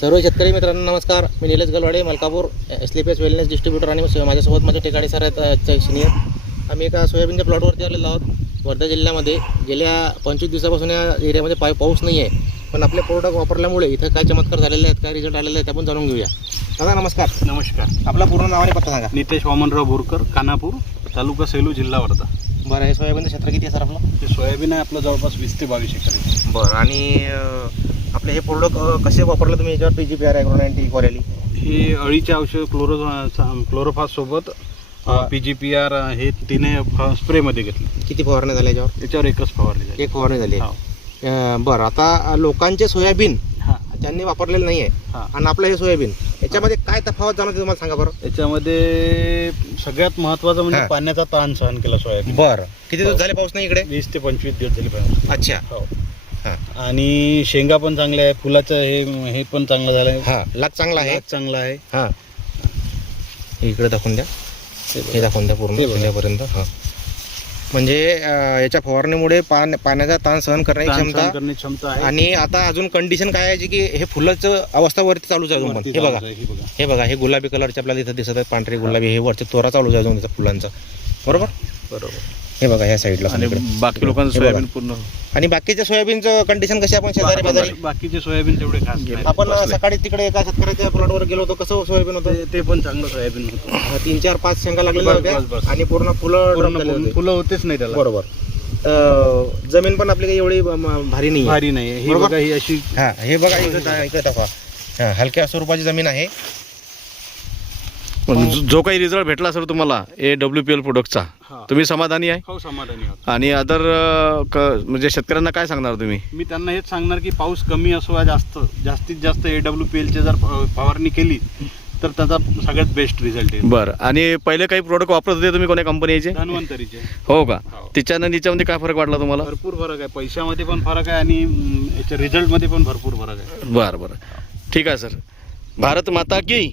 सर्व शेतकरी मित्रांनो नमस्कार. मी Nilesh Galwade, Malkapur SLPS wellness distributor आणि माझ्यासोबत माझे टेकाडे सर आहेत सिनियर. आम्ही एका सोयाबीनच्या प्लॉटवरती आलेलो आहोत वर्धा जिल्ह्यामध्ये. गेल्या 25 दिवसापासून या एरियामध्ये पाऊस नाही आहे, पण आपले प्रोडक्ट वापरल्यामुळे इथं काय चमत्कार झालेले आहेत, काय रिझल्ट आलेले आहेत ते आपण जाणून घेऊया. दादा नमस्कार. नमस्कार. आपला पूर्ण नाव आणि पत्ता सांगा. नितेश वामनराव बोरकर, कानापूर, तालुका सेलू, जिल्हा वर्धा. बरं, हे सोयाबीनचं क्षेत्र किती आहे सर आपलं? हे सोयाबीन आहे आपलं जवळपास 20 ते 22 एकर आहे. बरं, आणि आपले हे प्रोडक्ट कसे वापरले तुम्ही याच्यावर? PGPR ॲग्रो90 इक्वालिटी ही अळीचे औषध क्लोरोफास सोबत PGPR हे तिने स्प्रेमध्ये घेतले. किती फवारणी झाल्या याच्यावर? याच्यावर एकच फवारणी झाली. एक फवारणी झाली. हो. बरं, आता लोकांचे सोयाबीन हां त्यांनी वापरलेलं नाही आहे हां. आणि आपलं हे सोयाबीन, याच्यामध्ये काय तफावत जाणवते तुम्हाला सांगा बरं. याच्यामध्ये सगळ्यात महत्त्वाचं म्हणजे हां. पाण्याचा ताण सहन केला सोयाबीन. बरं, किती दिवस झाले पाऊस नाही इकडे? 20 ते 25 दिवस झाले पाहिजे. अच्छा. हो. हां आणि शेंगा पण चांगल्या आहे, फुलाचं हे पण चांगलं झालं आहे. हां, लाग चांगला आहे. चांगला आहे. हां, इकडे दाखवून द्या, हे दाखवून द्या पूर्ण शिंद्यापर्यंत. हां, म्हणजे याच्या फवारणीमुळे पाण्याचा ताण सहन करण्याची क्षमता आहे. आणि आता अजून कंडिशन काय आहे की हे फुलाचं अवस्था वरती चालूच आहे अजून. हे बघा, हे बघा, हे गुलाबी कलरचे आपल्याला इथं दिसत आहेत, पांढरे गुलाबी, हे वरचे तोरा चालू आहे अजून त्याचा फुलांचा. बरोबर. हे बघा ह्या साईडला बाकी लोकांचं सोयाबीन पूर्ण. आणि बाकीच्या सोयाबीनचं कंडिशन कशी? आपण शेजारी बाजारी बाकीचे सोयाबीन तेवढे खास नाही. आपण सकाळी तिकडे एका शेतकऱ्याच्या प्लॉटवर गेलो होतो, कसं सोयाबीन होतं? ते पण चांगलं सोयाबीन होतं. 3, 4, 5 शेंगा लागलेल्या होत्या आणि पूर्ण फुलं फुलं होतेच नाही त्याला. बरोबर. जमीन पण आपली काही एवढी भारी नाही. भारी नाही. ही बघा, ही अशी. हा, हे बघा इकडे दाखवा. हा, हलक्या स्वरूपाची जमीन आहे. जो काही रिझल्ट भेटला सर तुम्हाला AWPL प्रोडक्टचा, तुम्ही समाधानी आहे? हो, समाधानी आहोत. आणि अदर म्हणजे शेतकऱ्यांना काय सांगणार तुम्ही? मी त्यांना हेच सांगणार की पाऊस कमी असो या जास्तीत जास्त AWPLचे जर फवारणी केली तर त्याचा सगळ्यात बेस्ट रिझल्ट येईल. बरं, आणि पहिले काही प्रोडक्ट वापरत होते तुम्ही कोण्या कंपनीचे? धन्वंतरीचे. हो का? त्याच्यानं याच्यामध्ये काय फरक वाटला तुम्हाला? भरपूर फरक आहे. पैशामध्ये पण फरक आहे आणि याच्या रिझल्टमध्ये पण भरपूर फरक आहे. बरं बरं, ठीक आहे सर. भारत माता की.